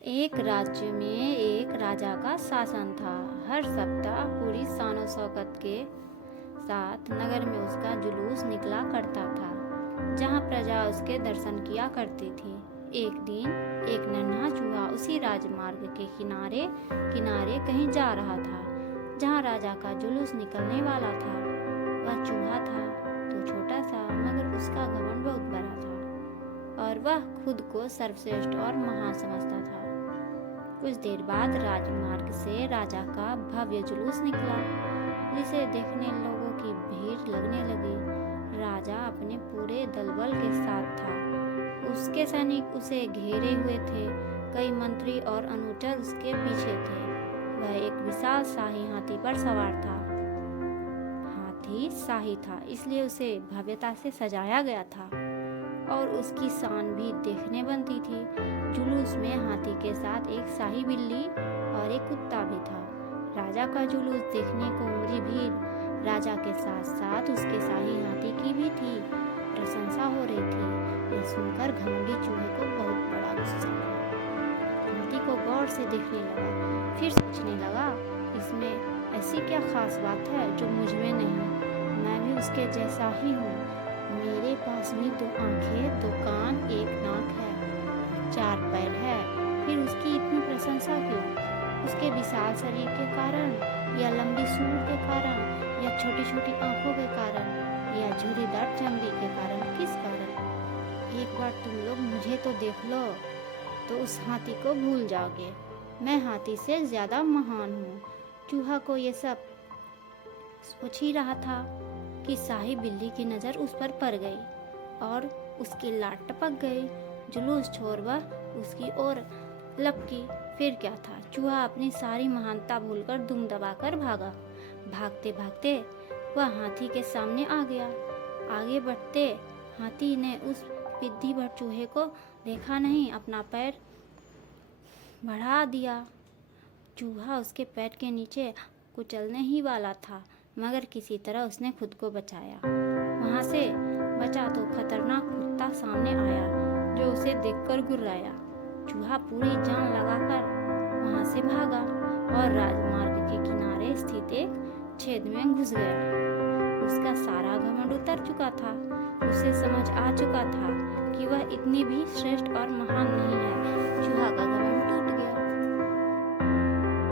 एक राज्य में एक राजा का शासन था। हर सप्ताह पूरी शानो शौकत के साथ नगर में उसका जुलूस निकला करता था, जहाँ प्रजा उसके दर्शन किया करती थी। एक दिन एक नन्हा चूहा उसी राजमार्ग के किनारे किनारे कहीं जा रहा था, जहाँ राजा का जुलूस निकलने वाला था। वह चूहा था तो छोटा सा, मगर उसका घमंड बहुत बड़ा था और वह खुद को सर्वश्रेष्ठ और महान समझता था। कुछ देर बाद राजमार्ग से राजा का भव्य जुलूस निकला, जिसे देखने लोगों की भीड़ लगने लगी। राजा अपने पूरे दलबल के साथ था। उसके सैनिक उसे घेरे हुए थे। कई मंत्री और अनुचर उसके पीछे थे। वह एक विशाल शाही हाथी पर सवार था। हाथी शाही था, इसलिए उसे भव्यता से सजाया गया था और उसकी शान भी देखने बनती थी। जुलूस में हाथी के साथ एक शाही बिल्ली और एक कुत्ता भी था। राजा का जुलूस देखने को उमड़ी भीड़ राजा के साथ साथ उसके शाही हाथी की भी थी। प्रशंसा हो रही थी। यह सुनकर घमंडी चूहे को बहुत बड़ा गुस्सा आया। हाथी को गौर से देखने लगा, फिर सोचने लगा, इसमें ऐसी क्या खास बात है जो मुझ में नहीं? मैं भी उसके जैसा ही हूँ। मेरे पास भी 2 आंखें, 2 कान, 1 नाक है, 4 पैर है। फिर उसकी इतनी प्रशंसा क्यों? उसके विशाल शरीर के कारण, या लंबी सूंड के कारण, या छोटी छोटी आंखों के कारण, या झुर्रीदार चमड़ी के कारण? किस कारण? एक बार तुम लोग मुझे तो देख लो, तो उस हाथी को भूल जाओगे। मैं हाथी से ज्यादा महान हूँ। चूहा को ये सब सोच ही रहा था कि शाही बिल्ली की नज़र उस पर पड़ गई और उसकी लाट टपक गई। जुलूस छोड़ वह उसकी ओर लपकी। फिर क्या था, चूहा अपनी सारी महानता भूलकर दुम दबाकर भागा। भागते भागते वह हाथी के सामने आ गया। आगे बढ़ते हाथी ने उस पिद्दी भर चूहे को देखा नहीं, अपना पैर बढ़ा दिया। चूहा उसके पैर के नीचे कुचलने ही वाला था, मगर किसी तरह उसने खुद को बचाया। वहाँ से बचा तो खतरनाक कुत्ता सामने आया, जो उसे देखकर गुर्राया। चूहा पूरी जान लगाकर वहाँ से भागा और राजमार्ग के किनारे स्थित एक छेद में घुस गया। उसका सारा घमंड उतर चुका था। उसे समझ आ चुका था कि वह इतनी भी श्रेष्ठ और महान नहीं है। चूहा का घमंड